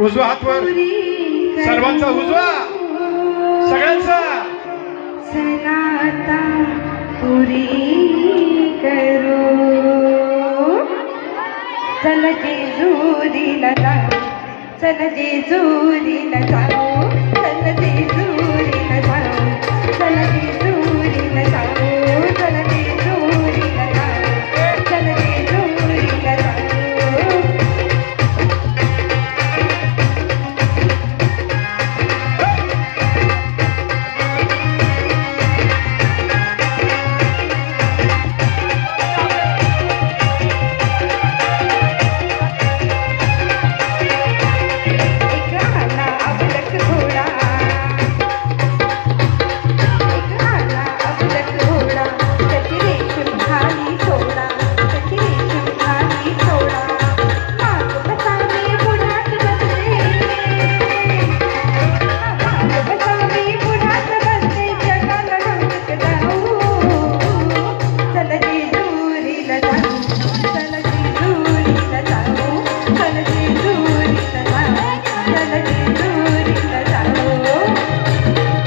उजवा हात वर, सर्वांचा उजवा, सगळ्यांचा. सनाता पुरी करू, चल जेजुरीला जाऊ, चल जेजुरीला जाऊ.